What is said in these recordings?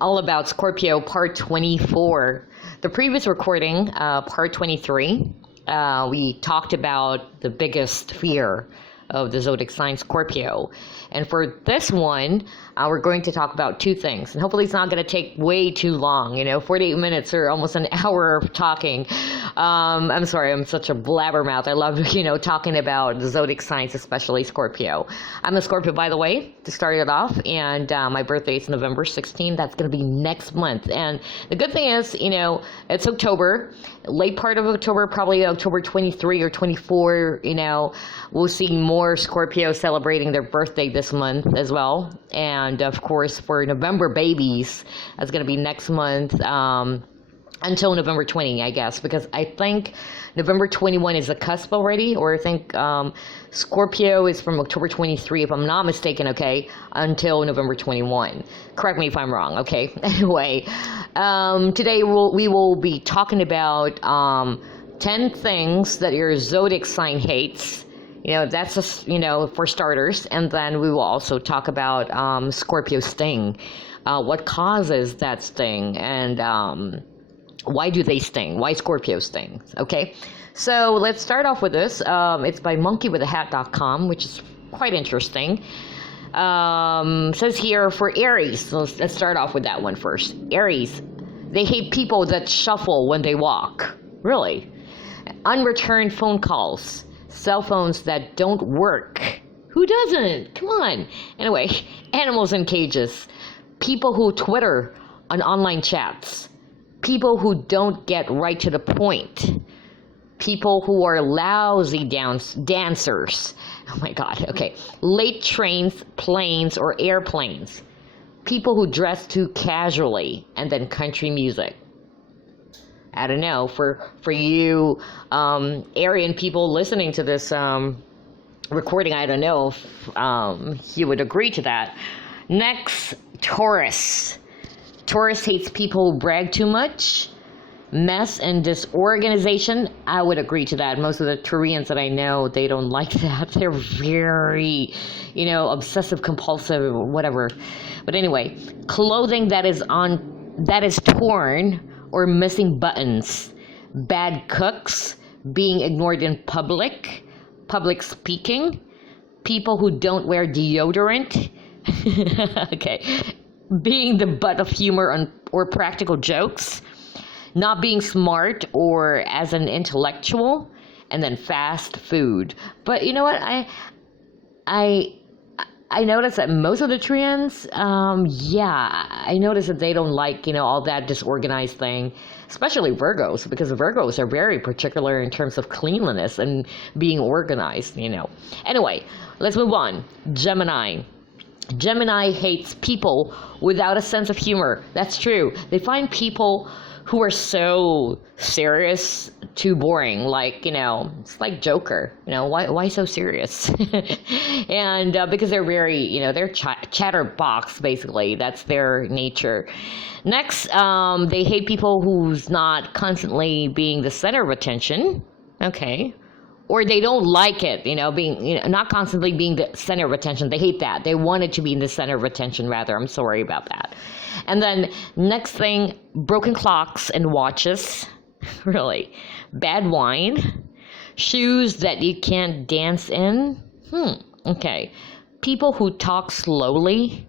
all about Scorpio part 24. The previous recording, part 23, we talked about the biggest fear of the zodiac sign Scorpio. And for this one, we're going to talk about two things. And hopefully it's not going to take way too long, 48 minutes or almost an hour of talking. I'm sorry, I'm such a blabbermouth. I love, talking about the zodiac signs, especially Scorpio. I'm a Scorpio, by the way, to start it off. And my birthday is November 16th. That's going to be next month. And the good thing is, it's October, late part of October, probably October 23 or 24, we'll see more Scorpios celebrating their birthday this month as well. And of course, for November babies, that's going to be next month until November 20, I guess, because I think November 21 is the cusp already, or I think Scorpio is from October 23, if I'm not mistaken, okay, until November 21. Correct me if I'm wrong, okay? Anyway, today we will be talking about 10 things that your zodiac sign hates. That's just, for starters. And then we will also talk about Scorpio sting. What causes that sting? And why do they sting? Why Scorpio sting? Okay? So let's start off with this. It's by monkeywithahat.com, which is quite interesting. Says here for Aries. So let's start off with that one first. Aries. They hate people that shuffle when they walk. Really? Unreturned phone calls. Cell phones that don't work. Who doesn't? Come on. Anyway, animals in cages. People who Twitter on online chats. People who don't get right to the point. People who are lousy dancers. Oh my God, okay. Late trains, planes, or airplanes. People who dress too casually. And then country music. I don't know, for you Aryan people listening to this recording, I don't know if you would agree to that. Next, Taurus. Taurus hates people who brag too much, mess and disorganization. I would agree to that. Most of the Taurians that I know, they don't like that. They're very, obsessive, compulsive, whatever. But anyway, clothing that is torn or missing buttons, bad cooks, being ignored in public speaking, people who don't wear deodorant, okay, being the butt of humor or practical jokes, not being smart or as an intellectual, and then fast food. But you know what, I noticed that most of the Taurians, I noticed that they don't like, all that disorganized thing, especially Virgos, because Virgos are very particular in terms of cleanliness and being organized, Anyway, let's move on. Gemini. Gemini hates people without a sense of humor. That's true. They find people who are so serious too boring, like, it's like Joker, why so serious? And because they're very, they're chatterbox, basically. That's their nature. Next, they hate people who's not constantly being the center of attention. Okay. Or they don't like it, being, not constantly being the center of attention. They hate that. They want it to be in the center of attention, rather. I'm sorry about that. And then next thing, broken clocks and watches. Really. Bad wine. Shoes that you can't dance in. Okay. People who talk slowly.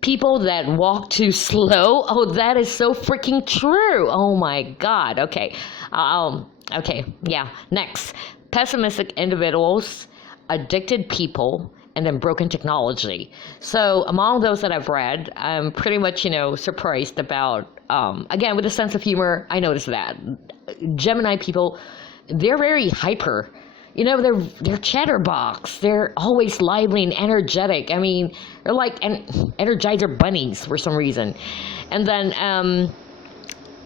People that walk too slow. Oh, that is so freaking true. Oh my God. Okay. Okay, yeah. Next, pessimistic individuals, addicted people, and then broken technology. So among those that I've read, I'm pretty much, surprised about, again, with a sense of humor, I noticed that. Gemini people, they're very hyper. They're chatterbox. They're always lively and energetic. I mean, they're like Energizer bunnies for some reason. And then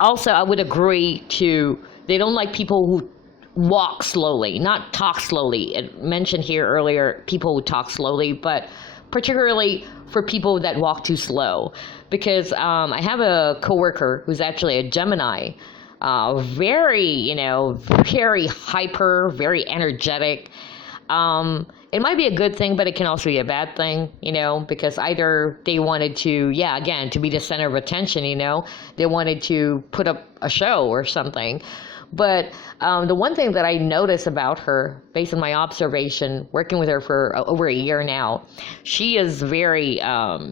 also, I would agree to, they don't like people who walk slowly, not talk slowly. It mentioned here earlier people who talk slowly, but particularly for people that walk too slow. Because I have a coworker who's actually a Gemini, very, very hyper, very energetic. it might be a good thing, but it can also be a bad thing, because either they wanted to, again, to be the center of attention, they wanted to put up a show or something. But the one thing that I notice about her, based on my observation, working with her for over a year now, she is very,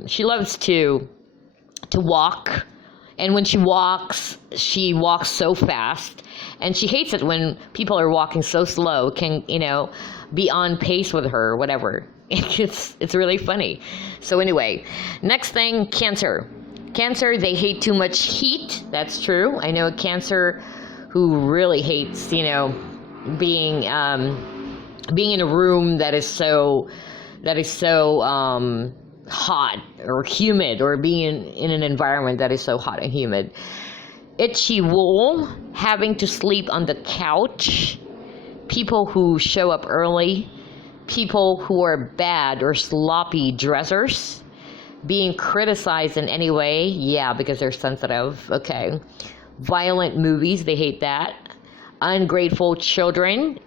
she loves to walk. And when she walks so fast. And she hates it when people are walking so slow, can, be on pace with her or whatever. It's really funny. So anyway, next thing, Cancer. Cancer, they hate too much heat. That's true. I know a Cancer who really hates, being in a room that is so hot or humid, or being in an environment that is so hot and humid. Itchy wool, having to sleep on the couch, people who show up early, people who are bad or sloppy dressers, being criticized in any way, because they're sensitive, okay. Violent movies, they hate that. Ungrateful children,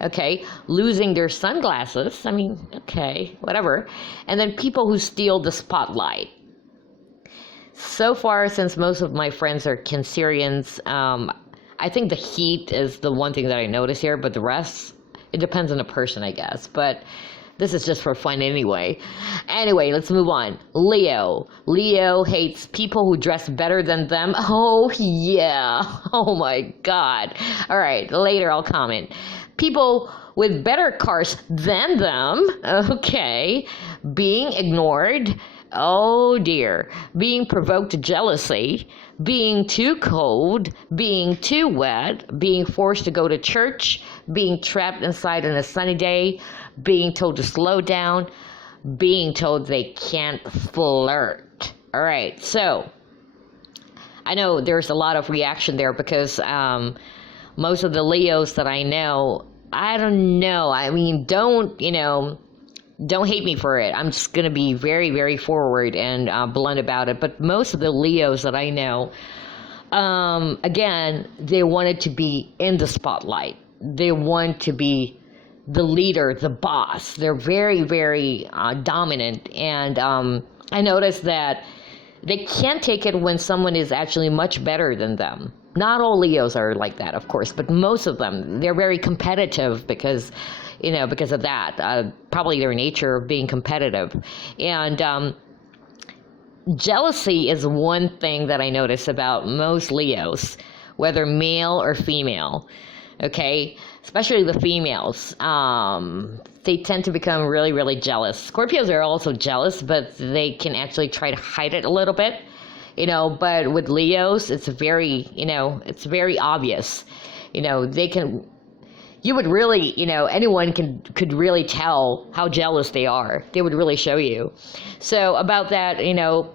okay. Losing their sunglasses, okay, whatever. And then people who steal the spotlight. So far, since most of my friends are Cancerians, I think the heat is the one thing that I notice here, but the rest, it depends on the person, I guess. But this is just for fun anyway. Anyway, let's move on. Leo. Leo hates people who dress better than them. Oh, yeah. Oh, my God. All right, later I'll comment. People with better cars than them. Okay. Being ignored. Oh dear. Being provoked to jealousy, being too cold, being too wet, being forced to go to church, being trapped inside on a sunny day, being told to slow down, being told they can't flirt. All right, so I know there's a lot of reaction there because most of the Leos that I know, I don't know. Don't hate me for it. I'm just going to be very, very forward and blunt about it. But most of the Leos that I know, again, they wanted to be in the spotlight. They want to be the leader, the boss. They're very, very dominant. And I noticed that they can't take it when someone is actually much better than them. Not all Leos are like that, of course, but most of them, they're very competitive because of that, probably their nature of being competitive. And jealousy is one thing that I notice about most Leos, whether male or female, okay? Especially the females. They tend to become really, really jealous. Scorpios are also jealous, but they can actually try to hide it a little bit, but with Leos, it's very, it's very obvious. They can... You would really, anyone could really tell how jealous they are. They would really show you. So about that,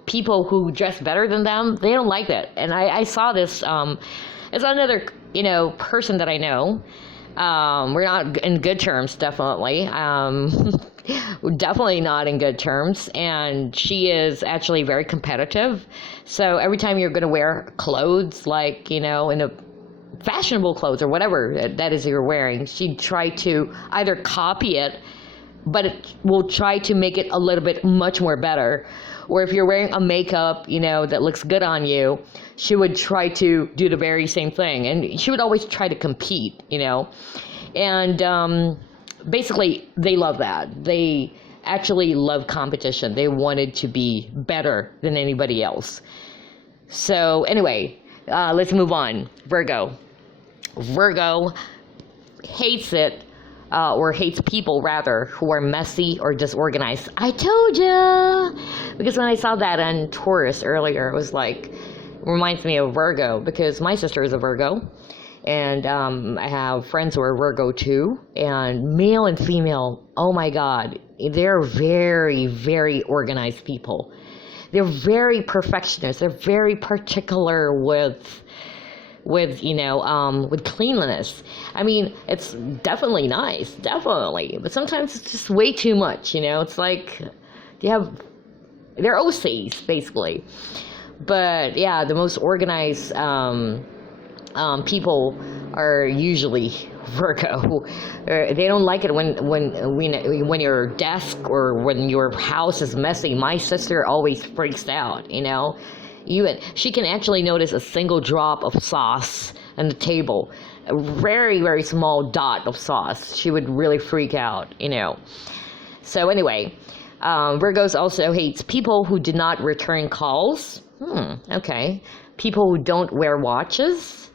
people who dress better than them, they don't like that. And I saw this, it's another, person that I know. We're not in good terms, definitely. We're definitely not in good terms. And she is actually very competitive. So every time you're going to wear clothes, like, in a fashionable clothes or whatever that is you're wearing, she'd try to either copy it, but it will try to make it a little bit much more better. Or if you're wearing a makeup, that looks good on you, she would try to do the very same thing. And she would always try to compete, And basically, they love that. They actually love competition. They wanted to be better than anybody else. So anyway, let's move on. Virgo. Virgo hates it, or hates people rather, who are messy or disorganized. I told ya! Because when I saw that on Taurus earlier, it was like, reminds me of Virgo, because my sister is a Virgo, and I have friends who are Virgo too, and male and female, oh my God, they're very, very organized people. They're very perfectionist. They're very particular with cleanliness. It's definitely nice, definitely, but sometimes it's just way too much. It's like they're OCs basically. But yeah, the most organized people are usually Virgo. They don't like it when your desk or when your house is messy. My sister always freaks out, you know. She can actually notice a single drop of sauce on the table, a very, very small dot of sauce. She would really freak out, you know. So anyway, Virgos also hates people who do not return calls. Okay. People who don't wear watches.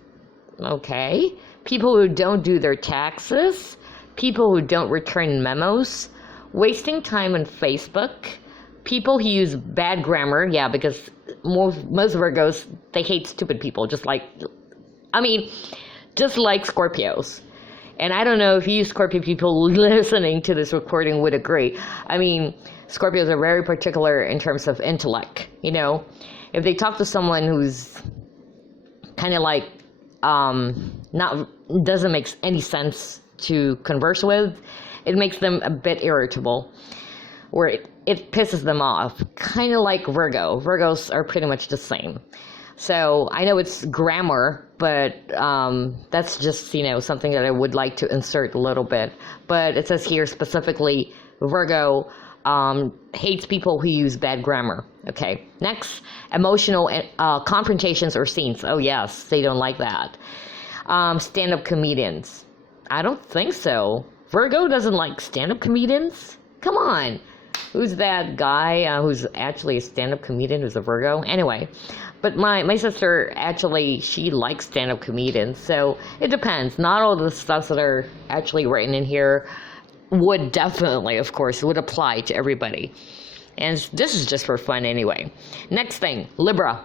Okay. People who don't do their taxes. People who don't return memos. Wasting time on Facebook. People who use bad grammar. Yeah, because most Virgos, they hate stupid people. Just like Scorpios. And I don't know if you Scorpio people listening to this recording would agree. I mean, Scorpios are very particular in terms of intellect, you know. If they talk to someone who's kind of like doesn't make any sense to converse with, it makes them a bit irritable, or it pisses them off. Kind of like Virgo. Virgos are pretty much the same. So I know it's grammar, but that's just, you know, something that I would like to insert a little bit. But it says here specifically, Virgo hates people who use bad grammar. Okay. Next, emotional confrontations or scenes. Oh yes, they don't like that. Stand-up comedians. I don't think so. Virgo doesn't like stand-up comedians? Come on. Who's that guy who's actually a stand-up comedian who's a Virgo? Anyway, but my sister, actually, she likes stand-up comedians, so it depends. Not all the stuff that are actually written in here would definitely, of course, would apply to everybody. And this is just for fun anyway. Next thing, Libra.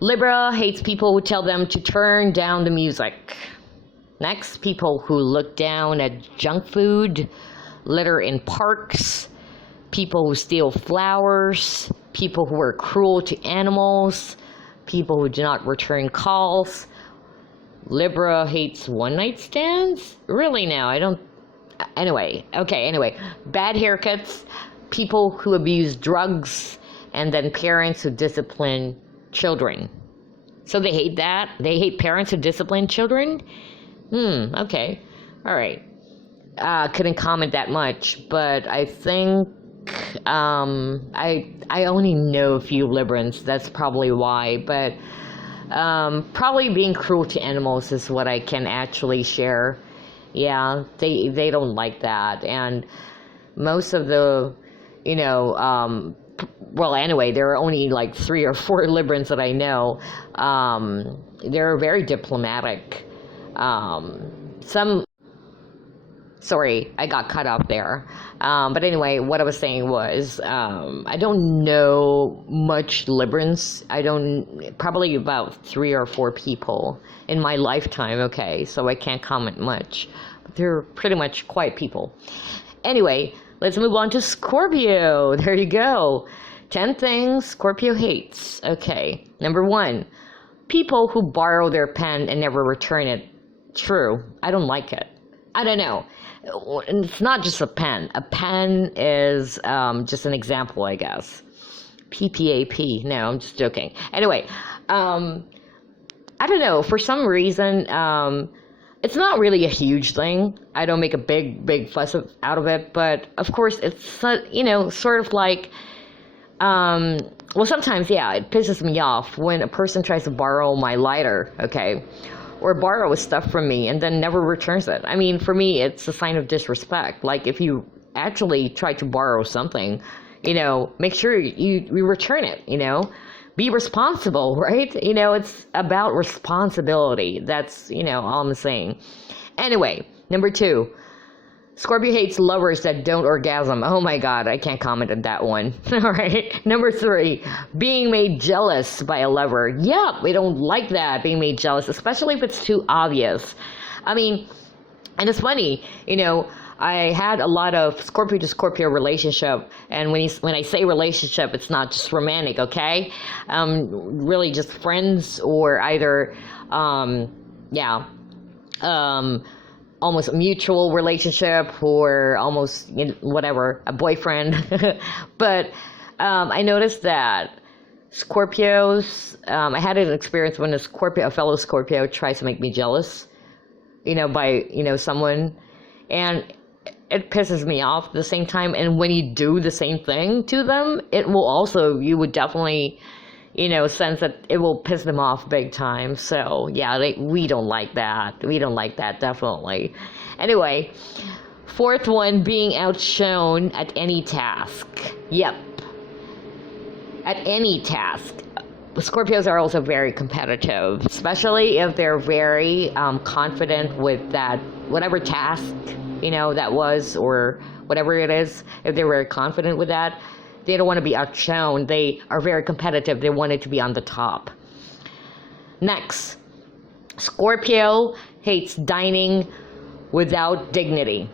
Libra hates people who tell them to turn down the music. Next, people who look down at junk food, litter in parks, people who steal flowers, people who are cruel to animals, people who do not return calls. Libra hates one-night stands? Really now, I don't... Anyway, bad haircuts, people who abuse drugs, and then parents who discipline children. So they hate that? They hate parents who discipline children? Okay. All right. Couldn't comment that much, but I think I only know a few Librans. That's probably why, but probably being cruel to animals is what I can actually share. Yeah, they don't like that, and most of the, you know, well, anyway, there are only like 3 or 4 Librans that I know. They're very diplomatic. Sorry, I got cut off there. But anyway, what I was saying was, I don't know much Librans. Probably about 3 or 4 people in my lifetime, okay, so I can't comment much. But they're pretty much quiet people. Anyway, let's move on to Scorpio. There you go. 10 things Scorpio hates. Okay, number 1, people who borrow their pen and never return it. True, I don't like it. I don't know. It's not just a pen. A pen is just an example, I guess. PPAP. No, I'm just joking. Anyway, I don't know. For some reason, it's not really a huge thing. I don't make a big fuss out of it. But, of course, it's, you know, sort of like, well, sometimes, yeah, it pisses me off when a person tries to borrow my lighter, okay? Or borrow stuff from me and then never returns it. I mean, for me, it's a sign of disrespect. Like, if you actually try to borrow something, you know, make sure you return it, you know. Be responsible, right? You know, it's about responsibility. That's, you know, all I'm saying. Anyway, number 2, Scorpio hates lovers that don't orgasm. Oh my God, I can't comment on that one. All right. Number 3, being made jealous by a lover. Yeah, we don't like that, being made jealous, especially if it's too obvious. I mean, and it's funny, you know, I had a lot of Scorpio to Scorpio relationship, and when I say relationship, it's not just romantic, okay? Really just friends, or either, almost a mutual relationship, or almost, you know, whatever, a boyfriend. But I noticed that Scorpios, I had an experience when a fellow Scorpio tries to make me jealous. by, someone, and it pisses me off at the same time. And when you do the same thing to them, you would definitely, sense that it will piss them off big time. So yeah, we don't like that. We don't like that, definitely. Anyway, fourth one, being outshone at any task. Yep. At any task. Scorpios are also very competitive, especially if they're very confident with that, whatever task, that was, or whatever it is. If they're very confident with that, they don't want to be outshone. They are very competitive. They want it to be on the top. Next, Scorpio hates dining without dignity.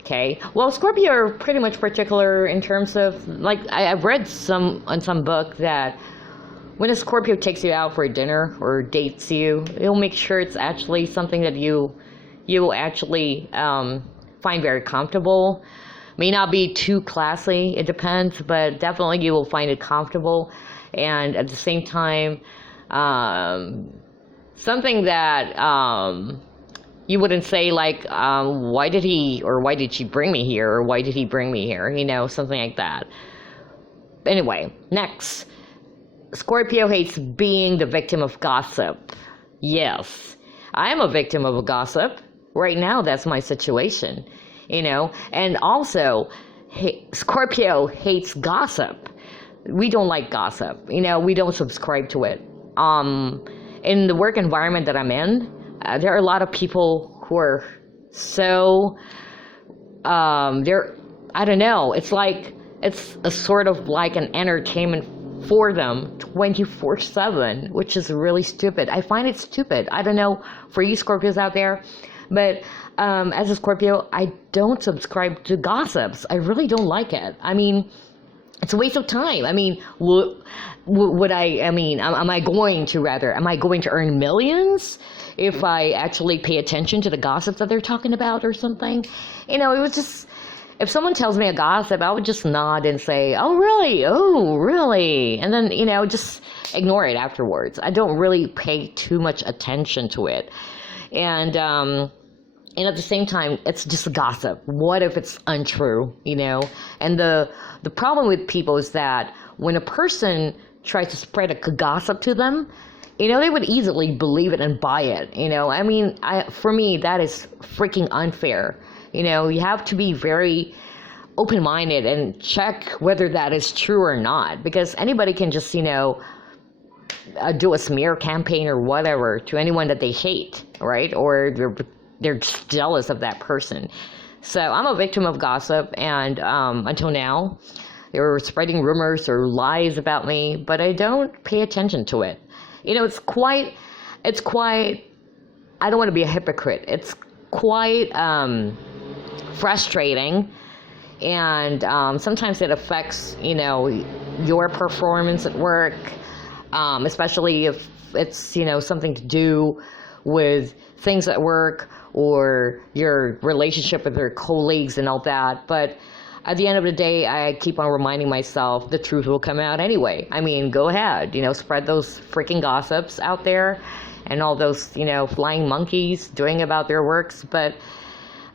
Okay. Well, Scorpio are pretty much particular in terms of, like, I've read on some book that when a Scorpio takes you out for dinner or dates you, it'll make sure it's actually something that you will actually find very comfortable. May not be too classy, it depends, but definitely you will find it comfortable. And at the same time, something that you wouldn't say like, why did he or why did she bring me here, or why did he bring me here, something like that. Anyway, next. Scorpio hates being the victim of gossip. Yes, I am a victim of a gossip. Right now, that's my situation, And also, Scorpio hates gossip. We don't like gossip. We don't subscribe to it. In the work environment that I'm in, there are a lot of people who are so, I don't know, it's a sort of like an entertainment for them 24/7, which is really stupid. I find it stupid. I don't know for you Scorpios out there, but as a Scorpio, I don't subscribe to gossips. I really don't like it. I mean, it's a waste of time. I mean, am I going to earn millions if I actually pay attention to the gossip that they're talking about or something? It was just, if someone tells me a gossip, I would just nod and say, oh, really? Oh, really? And then, just ignore it afterwards. I don't really pay too much attention to it. And at the same time, it's just gossip. What if it's untrue, And the problem with people is that when a person tries to spread a gossip to them, they would easily believe it and buy it, I mean, for me, that is freaking unfair. You have to be very open-minded and check whether that is true or not, because anybody can just, do a smear campaign or whatever to anyone that they hate, right? Or they're just jealous of that person. So I'm a victim of gossip, and until now, they were spreading rumors or lies about me, but I don't pay attention to it. It's quite, I don't want to be a hypocrite. It's quite frustrating, and sometimes it affects, your performance at work, especially if it's, something to do with things at work or your relationship with your colleagues and all that. But at the end of the day, I keep on reminding myself the truth will come out anyway. I mean, go ahead, spread those freaking gossips out there and all those, flying monkeys doing about their works. But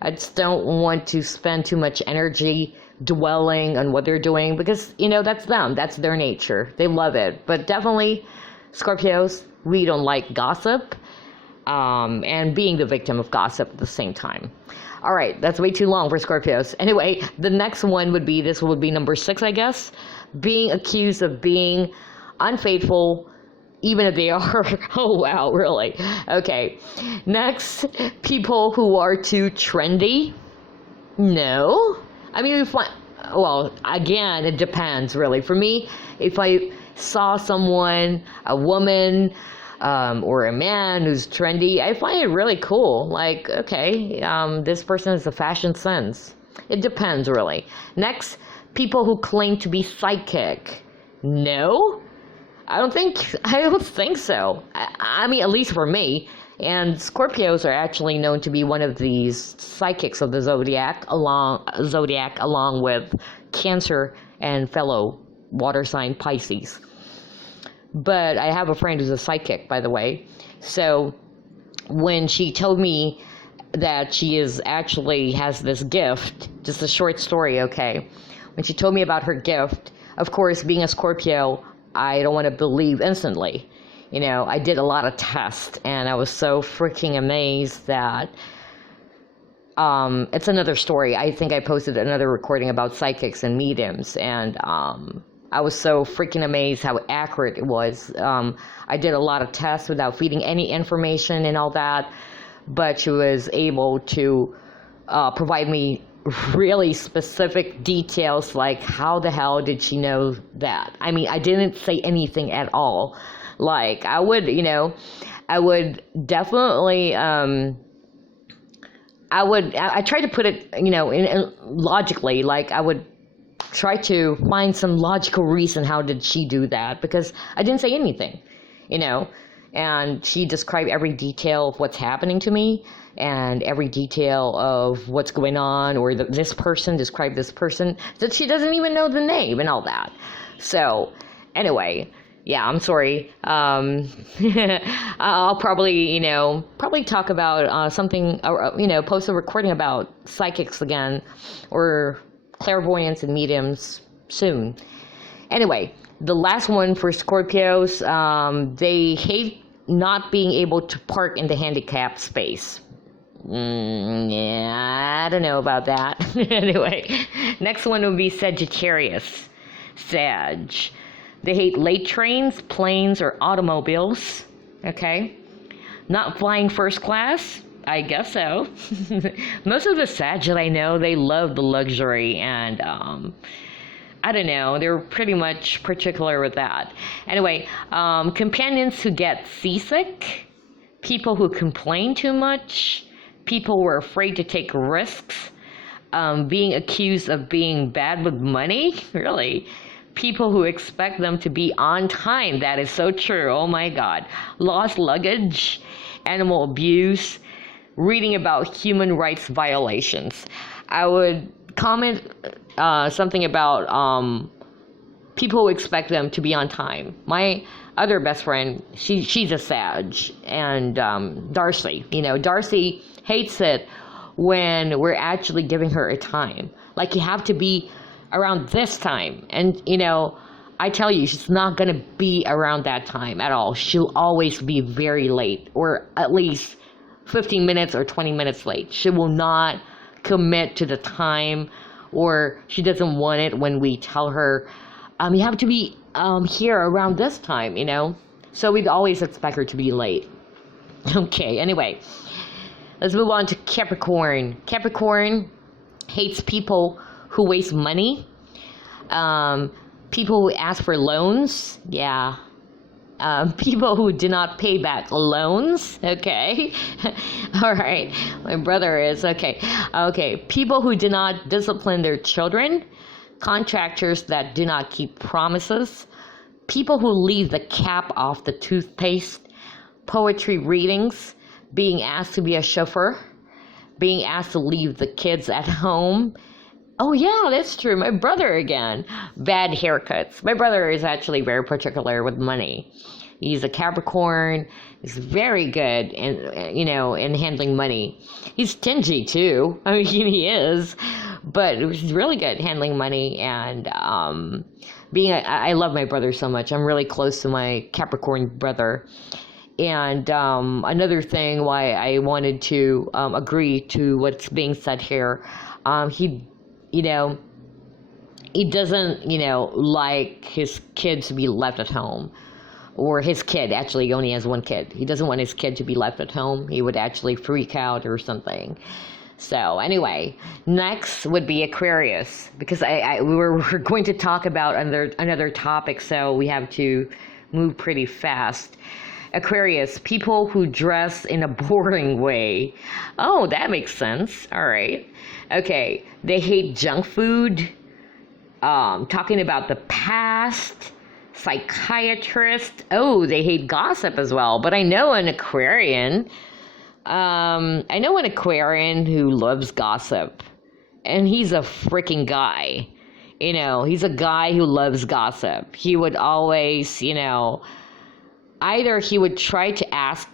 I just don't want to spend too much energy dwelling on what they're doing, because, that's them. That's their nature. They love it. But definitely, Scorpios, we don't like gossip, and being the victim of gossip at the same time. All right, that's way too long for Scorpios. Anyway, the next one would be number 6, I guess. Being accused of being unfaithful, even if they are. Oh, wow, really? Okay. Next, people who are too trendy. No. I mean, well, again, it depends, really. For me, if I saw someone, a woman, or a man who's trendy, I find it really cool. Like, okay, this person has a fashion sense. It depends, really. Next, people who claim to be psychic. No, I don't think so. I mean, at least for me. And Scorpios are actually known to be one of these psychics of the zodiac, along with Cancer and fellow water sign Pisces. But I have a friend who's a psychic, by the way. So when she told me that she is actually has this gift. Just a short story, okay? When she told me about her gift, of course, being a Scorpio, I don't want to believe instantly. You know, I did a lot of tests, and I was so freaking amazed that it's another story. I think I posted another recording about psychics and mediums, and I was so freaking amazed how accurate it was. I did a lot of tests without feeding any information and all that, but she was able to provide me really specific details, like how the hell did she know that? I mean, I didn't say anything at all. Like, I would definitely, I tried to put it, in logically, like I would try to find some logical reason how did she do that, because I didn't say anything, and she described every detail of what's happening to me and every detail of what's going on, or this person described this person that she doesn't even know the name and all that. So anyway, yeah, I'm sorry. I'll probably, talk about something, post a recording about psychics again, or clairvoyance and mediums soon. Anyway, the last one for Scorpios, they hate not being able to park in the handicapped space. Yeah, I don't know about that. Anyway, next one would be Sagittarius. Sag. They hate late trains, planes, or automobiles. Okay. Not flying first class? I guess so. Most of the Sag that I know, they love the luxury, and I don't know, they're pretty much particular with that. Anyway, companions who get seasick, people who complain too much, people who are afraid to take risks, being accused of being bad with money, really. People who expect them to be on time, that is so true, oh my God. Lost luggage, animal abuse, reading about human rights violations. I would comment something about people who expect them to be on time. My other best friend, she's a Sag, and Darcy, Darcy hates it when we're actually giving her a time. Like, you have to be around this time, and I tell you, she's not gonna be around that time at all. She'll always be very late, or at least 15 minutes or 20 minutes late. She will not commit to the time, or she doesn't want it when we tell her, you have to be here around this time, So we'd always expect her to be late. Okay, anyway, let's move on to Capricorn. Capricorn hates people who waste money, people who ask for loans, yeah, people who do not pay back loans, okay, all right, my brother is, okay, people who do not discipline their children, contractors that do not keep promises, people who leave the cap off the toothpaste, poetry readings, being asked to be a chauffeur, being asked to leave the kids at home. Oh yeah, that's true. My brother again. Bad haircuts. My brother is actually very particular with money. He's a Capricorn. He's very good in handling money. He's stingy too. I mean, he is, but he's really good handling money, and I love my brother so much. I'm really close to my Capricorn brother. And another thing why I wanted to agree to what's being said here, he doesn't, like his kids to be left at home. Or his kid, actually, he only has one kid. He doesn't want his kid to be left at home. He would actually freak out or something. So anyway, next would be Aquarius, because we're going to talk about another topic, so we have to move pretty fast. Aquarius, people who dress in a boring way. Oh, that makes sense. All right. Okay, they hate junk food, talking about the past, psychiatrist. Oh, they hate gossip as well. But I know an Aquarian who loves gossip, and he's a freaking guy. He's a guy who loves gossip. He would always, either he would try to ask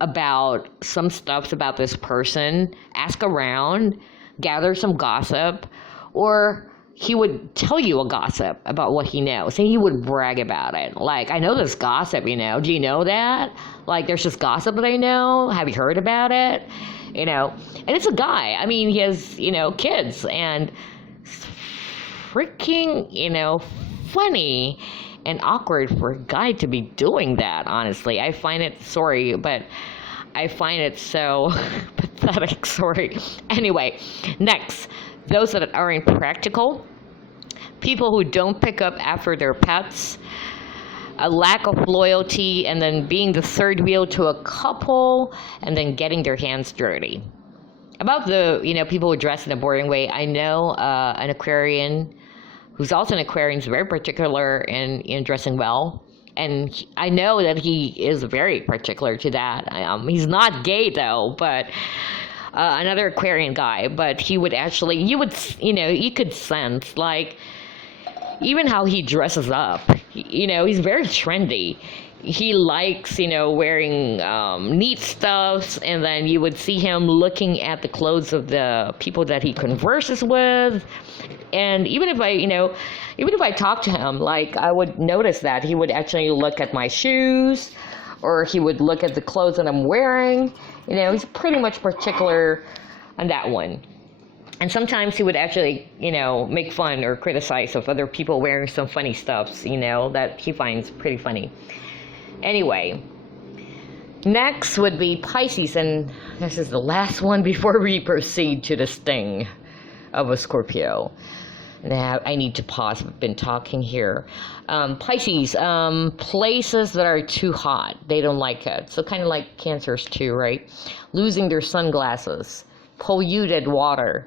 about some stuff about this person, ask around, gather some gossip, or he would tell you a gossip about what he knows, and he would brag about it. Like, I know this gossip, you know. Do you know that? Like, there's this gossip that I know. Have you heard about it? You know, and it's a guy. I mean, he has, you know, kids, and freaking, you know, funny and awkward for a guy to be doing that, honestly. I find it, sorry, but I find it so pathetic, sorry. Anyway, next, those that are impractical, people who don't pick up after their pets, a lack of loyalty, and then being the third wheel to a couple, and then getting their hands dirty. About the, you know, people who dress in a boring way, I know an Aquarian who's also an Aquarian, is very particular in dressing well. And I know that he is very particular to that. He's not gay, though, but another Aquarian guy. But he would actually, you could sense, like, even how he dresses up. You know, he's very trendy. He likes, you know, wearing neat stuffs, and then you would see him looking at the clothes of the people that he converses with. And even if I talk to him, like, I would notice that he would actually look at my shoes, or he would look at the clothes that I'm wearing. You know, he's pretty much particular on that one. And sometimes he would actually, you know, make fun or criticize of other people wearing some funny stuffs, you know, that he finds pretty funny. Anyway, next would be Pisces, and this is the last one before we proceed to the sting of a Scorpio. Now, I need to pause. I've been talking here. Pisces, places that are too hot. They don't like it. So kind of like Cancers too, right? Losing their sunglasses. Polluted water.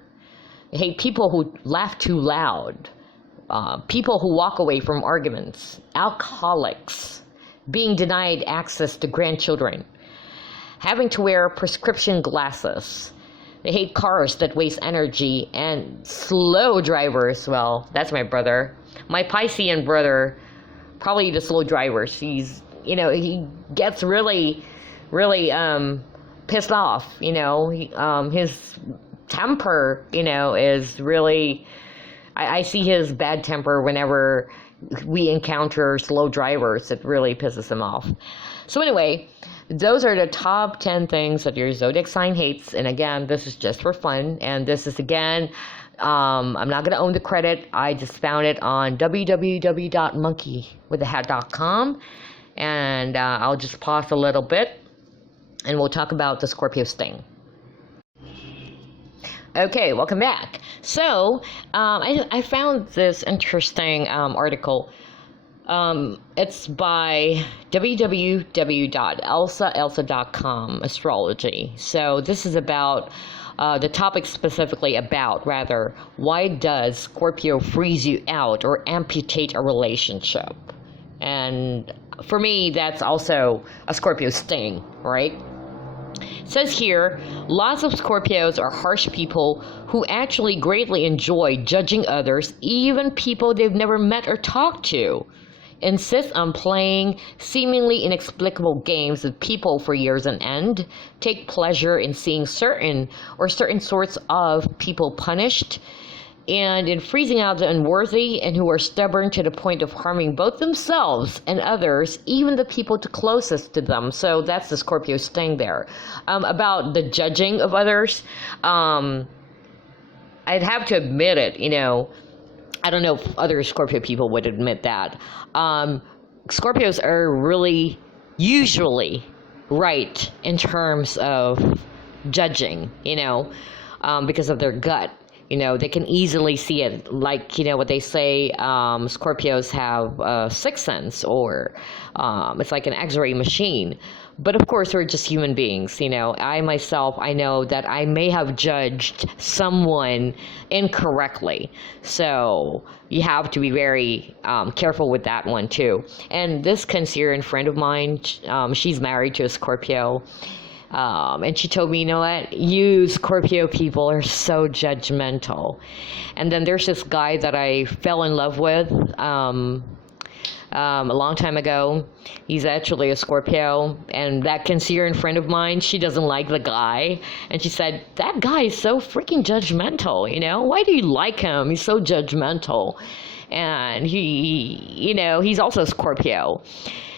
They hate people who laugh too loud. People who walk away from arguments. Alcoholics. Being denied access to grandchildren. Having to wear prescription glasses. They hate cars that waste energy, and slow drivers. Well, that's my brother. My Piscean brother, probably the slow drivers. He's, you know, he gets really, really pissed off. You know, his temper, you know, is really. I see his bad temper whenever we encounter slow drivers. It really pisses him off. So anyway, those are the top 10 things that your zodiac sign hates. And again, this is just for fun. And this is, again, I'm not going to own the credit. I just found it on www.monkeywiththehat.com. And I'll just pause a little bit, and we'll talk about the Scorpio sting. Okay, welcome back. So, I found this interesting article. It's by www.elsa.com, astrology. So this is about, the topic specifically about, rather, why does Scorpio freeze you out or amputate a relationship? And for me, that's also a Scorpio sting, right? It says here, lots of Scorpios are harsh people who actually greatly enjoy judging others, even people they've never met or talked to. Insist on playing seemingly inexplicable games with people for years on end. Take pleasure in seeing certain sorts of people punished, and in freezing out the unworthy and who are stubborn to the point of harming both themselves and others, even the people closest to them. So that's the Scorpio sting there. About the judging of others, I'd have to admit it, you know, I don't know if other Scorpio people would admit that. Scorpios are really usually right in terms of judging, you know, because of their gut. You know, they can easily see it. Like, you know, what they say, Scorpios have a sixth sense, or it's like an X-ray machine. But of course, we're just human beings, you know. I myself, I know that I may have judged someone incorrectly. So you have to be very careful with that one, too. And this Cancerian friend of mine, she's married to a Scorpio. And she told me, you know what, you Scorpio people are so judgmental. And then there's this guy that I fell in love with. a long time ago. He's actually a Scorpio, and that concerned friend of mine, she doesn't like the guy, and she said, that guy is so freaking judgmental, why do you like him? He's so judgmental. And he's also a Scorpio.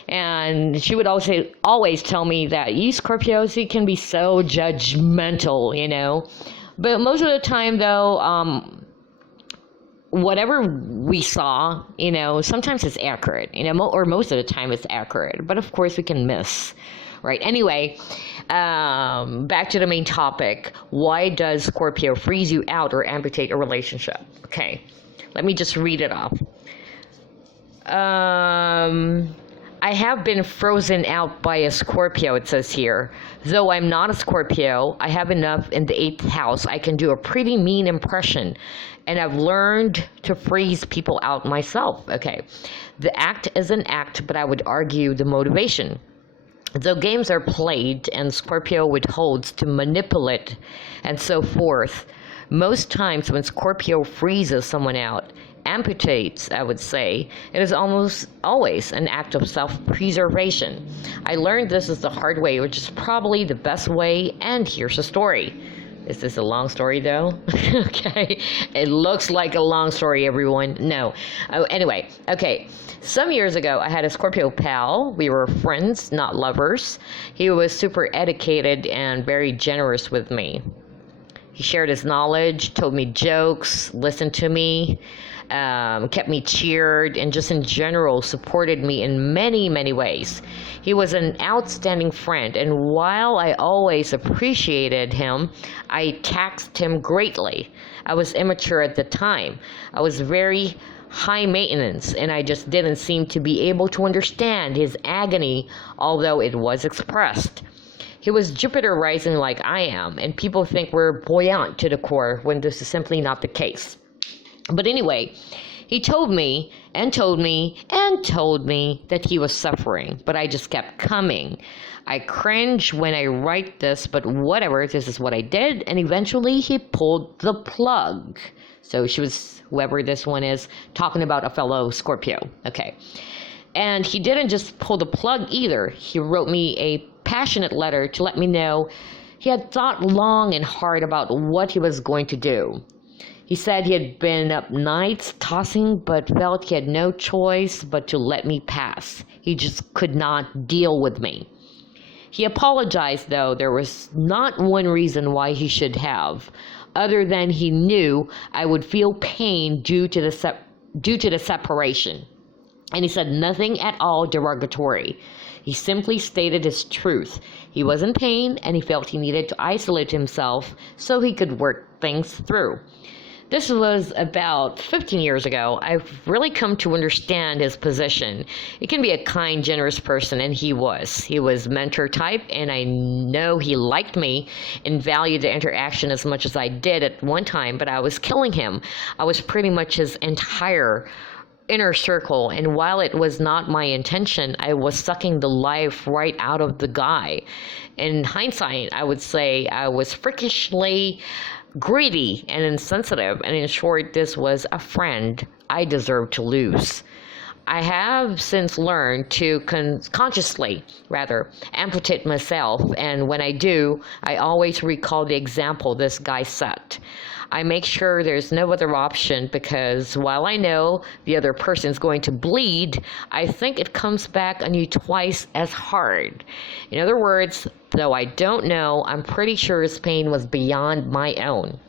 And she would always tell me that you Scorpios, you can be so judgmental, But most of the time, though, whatever we saw, sometimes it's accurate, or most of the time it's accurate. But of course, we can miss, right? Anyway, back to the main topic. Why does Scorpio freeze you out or amputate a relationship? Okay, let me just read it off. I have been frozen out by a Scorpio, it says here. Though I'm not a Scorpio, I have enough in the 8th house. I can do a pretty mean impression, and I've learned to freeze people out myself. Okay, the act is an act, but I would argue the motivation. Though games are played and Scorpio withholds to manipulate and so forth, most times when Scorpio freezes someone out, amputates, I would say, it is almost always an act of self-preservation. I learned this is the hard way, which is probably the best way, and here's the story. Is this a long story, though? Okay, it looks like a long story, everyone. No. Oh, anyway, okay. Some years ago, I had a Scorpio pal. We were friends, not lovers. He was super educated and very generous with me. He shared his knowledge, told me jokes, listened to me, kept me cheered, and just in general supported me in many, many ways. He was an outstanding friend, and while I always appreciated him, I taxed him greatly. I was immature at the time. I was very high maintenance, and I just didn't seem to be able to understand his agony, although it was expressed. He was Jupiter rising like I am, and people think we're buoyant to the core when this is simply not the case. But anyway, he told me and told me and told me that he was suffering, but I just kept coming. I cringe when I write this, but whatever, this is what I did, and eventually he pulled the plug. So she was, whoever this one is, talking about a fellow Scorpio. Okay. And he didn't just pull the plug either. He wrote me a passionate letter to let me know he had thought long and hard about what he was going to do. He said he had been up nights tossing, but felt he had no choice but to let me pass. He just could not deal with me. He apologized, though there was not one reason why he should have, other than he knew I would feel pain due to the separation. And he said nothing at all derogatory. He simply stated his truth. He was in pain, and he felt he needed to isolate himself so he could work things through. This was about 15 years ago. I've really come to understand his position. He can be a kind, generous person, and he was. He was mentor type, and I know he liked me and valued the interaction as much as I did at one time, but I was killing him. I was pretty much his entire inner circle, and while it was not my intention, I was sucking the life right out of the guy. In hindsight, I would say I was freakishly greedy and insensitive, and in short, this was a friend I deserved to lose. I have since learned to consciously amputate myself, and when I do, I always recall the example this guy set. I make sure there's no other option, because while I know the other person's going to bleed, I think it comes back on you twice as hard. In other words, though I don't know, I'm pretty sure his pain was beyond my own.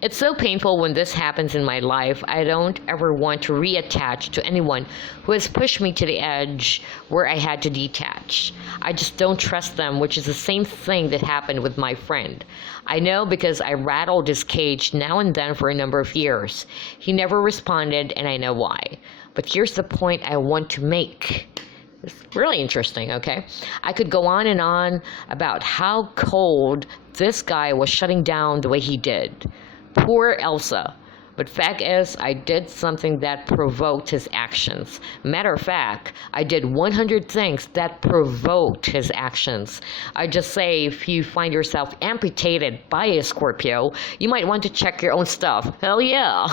It's so painful when this happens in my life. I don't ever want to reattach to anyone who has pushed me to the edge where I had to detach. I just don't trust them, which is the same thing that happened with my friend. I know because I rattled his cage now and then for a number of years. He never responded, and I know why. But here's the point I want to make. It's really interesting, okay? I could go on and on about how cold this guy was shutting down the way he did. Poor Elsa. But fact is, I did something that provoked his actions. Matter of fact, I did 100 things that provoked his actions. I just say, if you find yourself amputated by a Scorpio, you might want to check your own stuff. Hell yeah.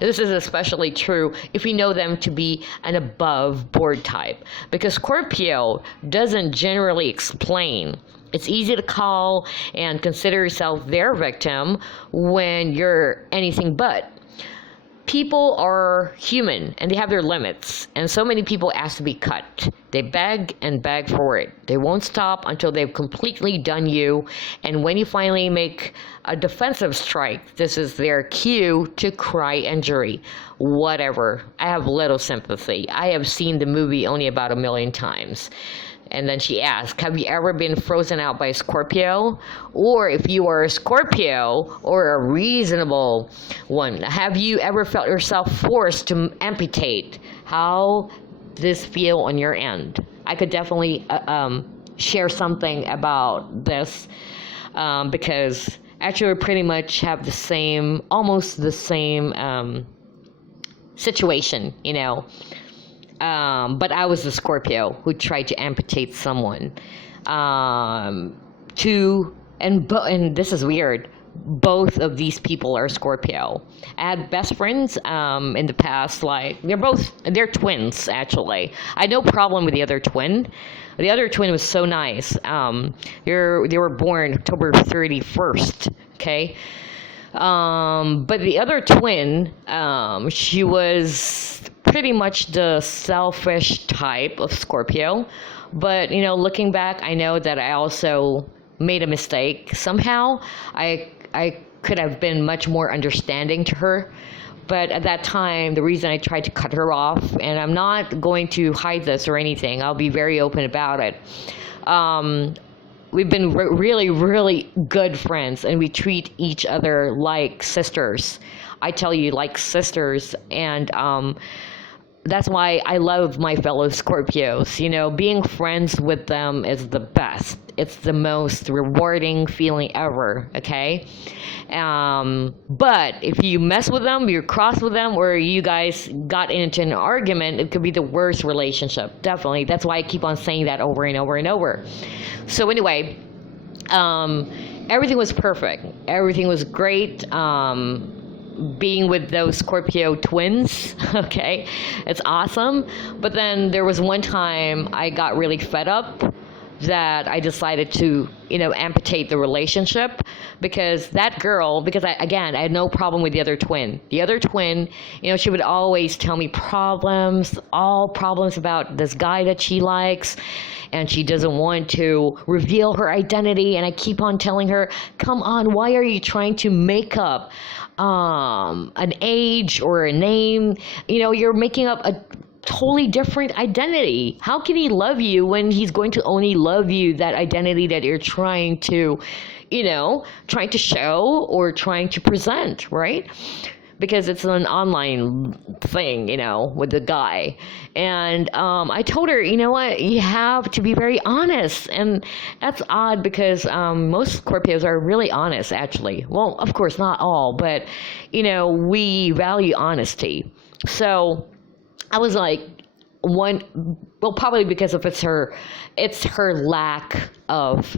This is especially true if you know them to be an above board type, because Scorpio doesn't generally explain. It's easy to call and consider yourself their victim when you're anything but. People are human and they have their limits, and so many people ask to be cut. They beg and beg for it. They won't stop until they've completely done you, and when you finally make a defensive strike, this is their cue to cry injury. Whatever. I have little sympathy. I have seen the movie only about 1,000,000 times. And then she asked, have you ever been frozen out by a Scorpio? Or if you are a Scorpio or a reasonable one, have you ever felt yourself forced to amputate? How does this feel on your end? I could definitely share something about this because actually we pretty much have the same, almost the same situation, you know. But I was the Scorpio who tried to amputate someone. And this is weird. Both of these people are Scorpio. I had best friends in the past. Like they're twins actually. I had no problem with the other twin. The other twin was so nice. They were born October 31st. Okay. But the other twin, she was pretty much the selfish type of Scorpio. But, you know, looking back, I know that I also made a mistake. Somehow, I could have been much more understanding to her. But at that time, the reason I tried to cut her off, and I'm not going to hide this or anything, I'll be very open about it. We've been really, really good friends, and we treat each other like sisters. I tell you, like sisters, and that's why I love my fellow Scorpios. You know, being friends with them is the best. It's the most rewarding feeling ever, okay? But if you mess with them, you're cross with them, or you guys got into an argument, it could be the worst relationship. Definitely. That's why I keep on saying that over and over and over. So anyway, everything was perfect. Everything was great. Being with those Scorpio twins, okay, it's awesome. But then there was one time I got really fed up that I decided to, you know, amputate the relationship, because that girl, because I had no problem with the other twin. The other twin, you know, she would always tell me all problems about this guy that she likes, and she doesn't want to reveal her identity. And I keep on telling her, come on, why are you trying to make up an age or a name? You know, you're making up a totally different identity. How can he love you when he's going to only love you that identity that you're trying to, you know, trying to show or trying to present, right? Because it's an online thing, you know, with the guy. And I told her, you know what, you have to be very honest. And that's odd because most Scorpios are really honest, actually. Well, of course, not all, but, you know, we value honesty. So I was like, probably because of it's her lack of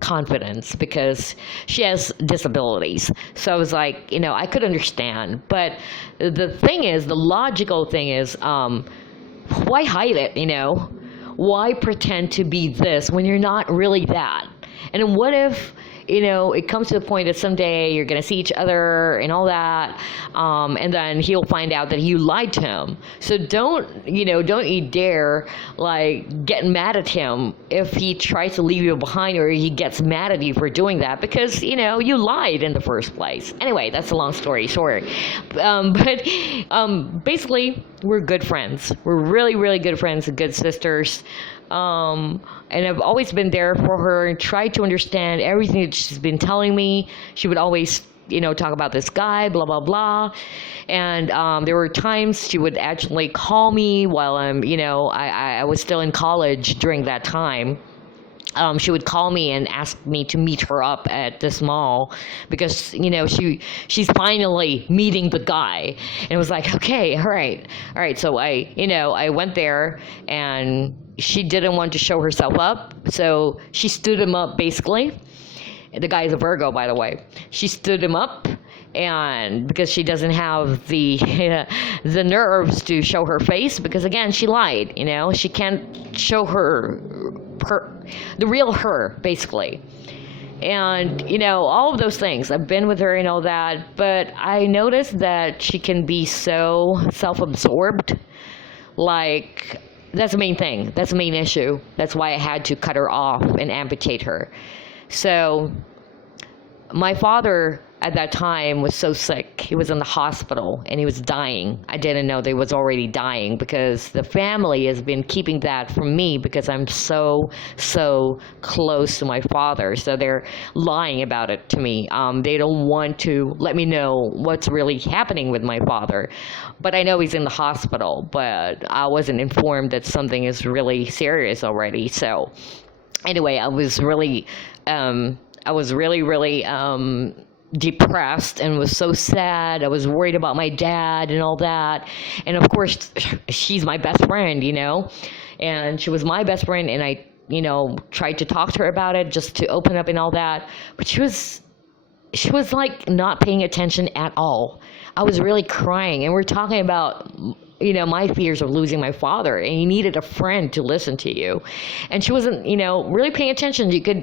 confidence, because she has disabilities. So I was like, you know, I could understand. But the logical thing is, why hide it, you know? Why pretend to be this when you're not really that? And then what if, you know, it comes to the point that someday you're going to see each other and all that, and then he'll find out that you lied to him. So don't you dare, like, get mad at him if he tries to leave you behind, or he gets mad at you for doing that, because, you know, you lied in the first place. Anyway, that's a long story short. But basically, we're good friends. We're really, really good friends and good sisters. And I've always been there for her and tried to understand everything that she's been telling me. She would always, you know, talk about this guy, blah, blah, blah. And there were times she would actually call me while I was still in college during that time. she would call me and ask me to meet her up at this mall because she's finally meeting the guy, and it was like, okay, all right. So I went there, and she didn't want to show herself up, so she stood him up basically. The guy is a Virgo, by the way. She stood him up, and because she doesn't have the the nerves to show her face, because again, she lied. She can't show her the real her, basically. And all of those things. I've been with her and all that, but I noticed that she can be so self-absorbed. Like, that's the main thing. That's the main issue. That's why I had to cut her off and amputate her. So my father at that time was so sick. He was in the hospital and he was dying. I didn't know that he was already dying because the family has been keeping that from me because I'm so close to my father. So they're lying about it to me. They don't want to let me know what's really happening with my father. But I know he's in the hospital, but I wasn't informed that something is really serious already. So anyway, I was really depressed and was so sad. I was worried about my dad and all that. And of course, she's my best friend, and she was my best friend. And I, tried to talk to her about it, just to open up and all that. But she was like not paying attention at all. I was really crying, and we're talking about my fears of losing my father, and you needed a friend to listen to you. And she wasn't, really paying attention. You could,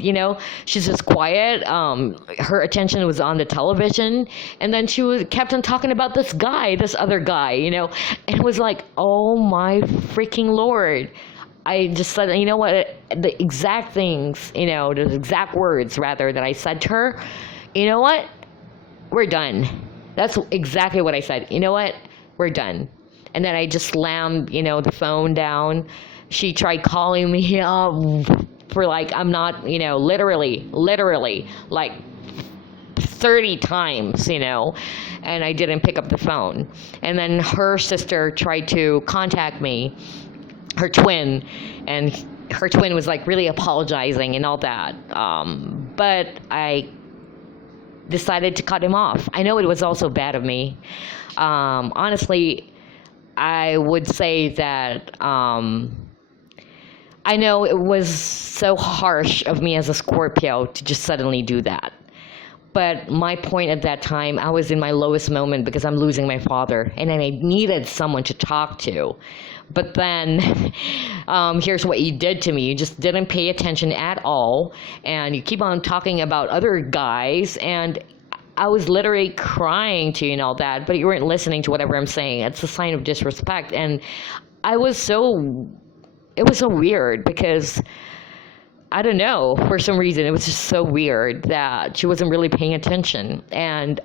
she's just quiet. Her attention was on the television, and then she kept on talking about this other guy, and it was like, oh my freaking Lord. I just said, the exact things, the exact words, rather, that I said to her, what? We're done. That's exactly what I said. What? We're done. And then I just slammed, the phone down. She tried calling me up for I'm not, literally, like 30 times, and I didn't pick up the phone. And then her sister tried to contact me, her twin, and her twin was really apologizing and all that. But I decided to cut him off. I know it was also bad of me. Honestly, I would say that I know it was so harsh of me as a Scorpio to just suddenly do that. But my point at that time, I was in my lowest moment because I'm losing my father, and I needed someone to talk to. But then here's what you did to me. You just didn't pay attention at all, and you keep on talking about other guys, and I was literally crying to you and all that, but you weren't listening to whatever I'm saying. It's a sign of disrespect. And it was so weird because, I don't know, for some reason, it was just so weird that she wasn't really paying attention. And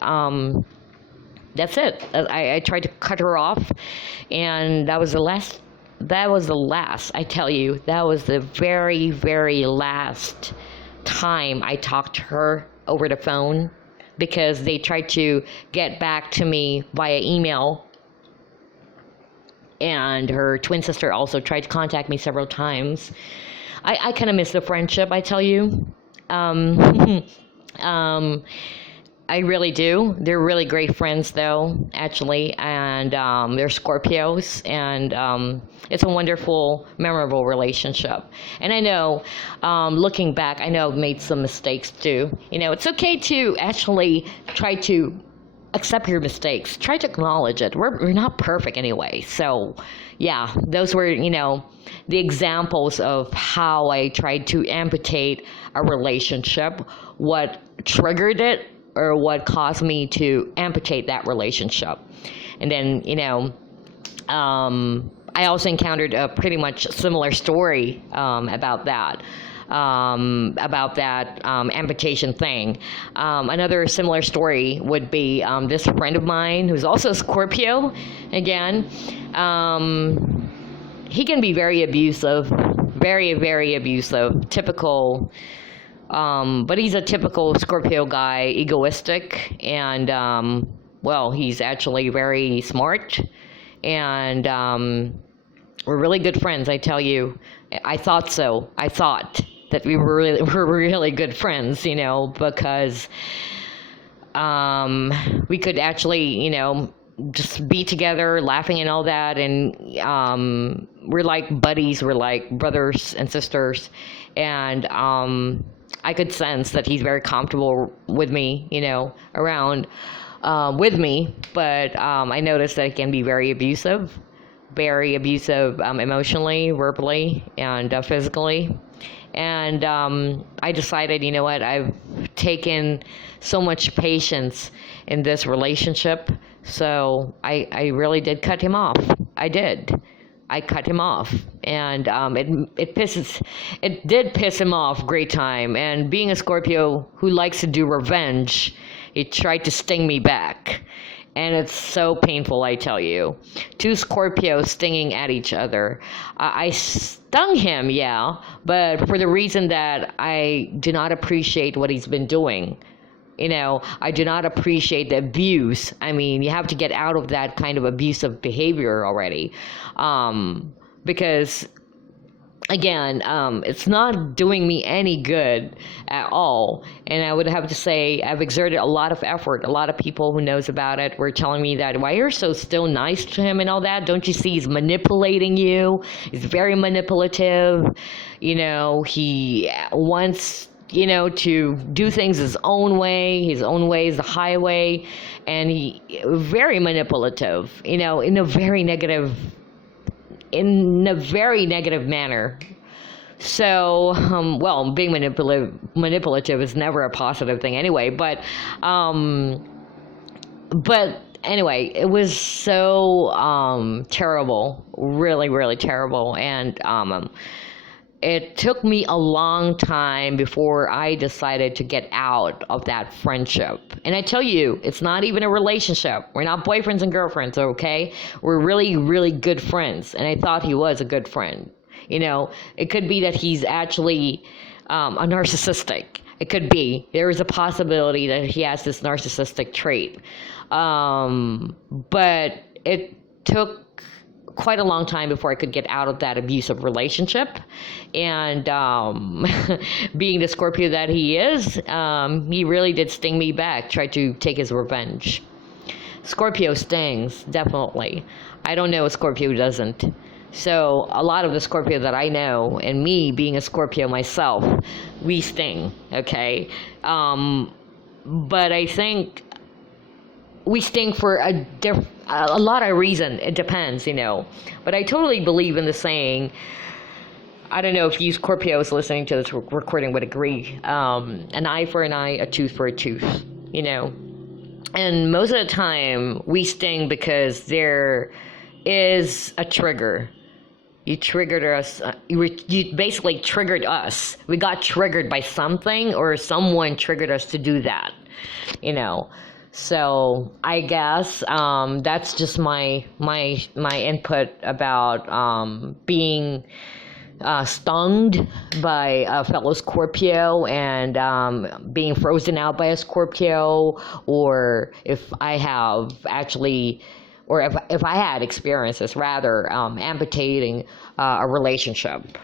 that's it. I tried to cut her off, and that was the last, I tell you, that was the very, very last time I talked to her over the phone. Because they tried to get back to me via email. And her twin sister also tried to contact me several times. I kind of miss the friendship, I tell you. I really do. They're really great friends, though, actually. And they're Scorpios. And it's a wonderful, memorable relationship. And I know, looking back, I know I've made some mistakes, too. It's okay to actually try to accept your mistakes. Try to acknowledge it. We're not perfect anyway. So, yeah, those were, the examples of how I tried to amputate a relationship, what triggered it, or what caused me to amputate that relationship. And then, I also encountered a pretty much similar story about that amputation thing. Another similar story would be this friend of mine who's also a Scorpio, again. He can be very abusive, very, very abusive, typical. But he's a typical Scorpio guy, egoistic, and, he's actually very smart, and we're really good friends, I tell you. I thought so. I thought that we're really good friends, because we could actually, just be together, laughing and all that, and we're like buddies, we're like brothers and sisters, and I could sense that he's very comfortable with me, around with me, but I noticed that it can be very abusive emotionally, verbally, and physically. And I decided, you know what, I've taken so much patience in this relationship, so I really did cut him off. I cut him off, and it did piss him off great time. And being a Scorpio who likes to do revenge, he tried to sting me back. And it's so painful, I tell you. Two Scorpios stinging at each other. I stung him, yeah, but for the reason that I do not appreciate what he's been doing. I do not appreciate the abuse. I mean, you have to get out of that kind of abusive behavior already. Because, again, it's not doing me any good at all. And I would have to say I've exerted a lot of effort. A lot of people who knows about it were telling me that, why you're so still nice to him and all that. Don't you see he's manipulating you? He's very manipulative. He wants to do things his own way. His own way is the highway. And he very manipulative, in a very negative manner. So, being manipulative is never a positive thing anyway, but anyway, it was so terrible, really, really terrible. And it took me a long time before I decided to get out of that friendship. And I tell you, it's not even a relationship. We're not boyfriends and girlfriends, okay? We're really, really good friends. And I thought he was a good friend. It could be that he's actually a narcissistic. It could be. There is a possibility that he has this narcissistic trait. But it took quite a long time before I could get out of that abusive relationship. And being the Scorpio that he is, he really did sting me back, tried to take his revenge. Scorpio stings, definitely. I don't know a Scorpio who doesn't. So a lot of the Scorpio that I know, and me being a Scorpio myself, we sting, okay? But I think we sting for a lot of reason. It depends, But I totally believe in the saying, I don't know if you Scorpios listening to this recording would agree, an eye for an eye, a tooth for a tooth, And most of the time, we sting because there is a trigger. You triggered us. You basically triggered us. We got triggered by something, or someone triggered us to do that, So I guess that's just my input about being stung by a fellow Scorpio and being frozen out by a Scorpio, or if I have actually, or if I had experiences rather, amputating a relationship.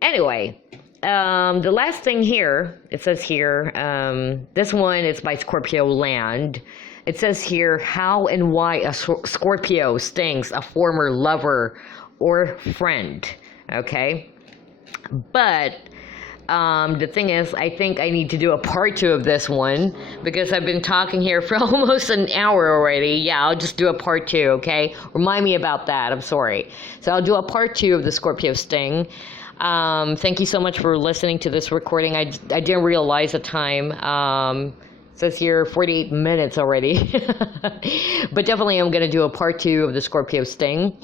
Anyway, the last thing here, it says here, this one is by Scorpio Land. It says here, how and why a Scorpio stings a former lover or friend. Okay? But the thing is, I think I need to do a part 2 of this one, because I've been talking here for almost an hour already. Yeah, I'll just do a part 2, okay? Remind me about that. I'm sorry. So I'll do a part 2 of the Scorpio sting. Thank you so much for listening to this recording. I didn't realize the time. It says here 48 minutes already. But definitely I'm going to do a part 2 of the Scorpio sting.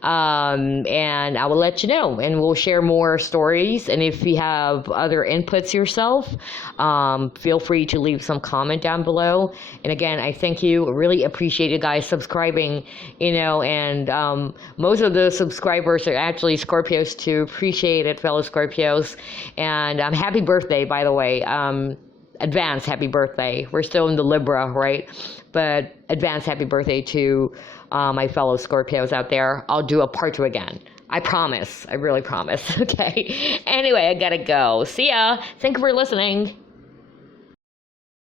And I will let you know, and we'll share more stories. And if you have other inputs yourself, feel free to leave some comment down below. And again, I thank you. I really appreciate you guys subscribing, and most of the subscribers are actually Scorpios too. Appreciate it, fellow Scorpios. And happy birthday, by the way. Advance happy birthday. We're still in the Libra, right? But advance happy birthday to my fellow Scorpios out there. I'll do a part 2 again. I promise. I really promise. Okay. Anyway, I gotta go. See ya. Thank you for listening.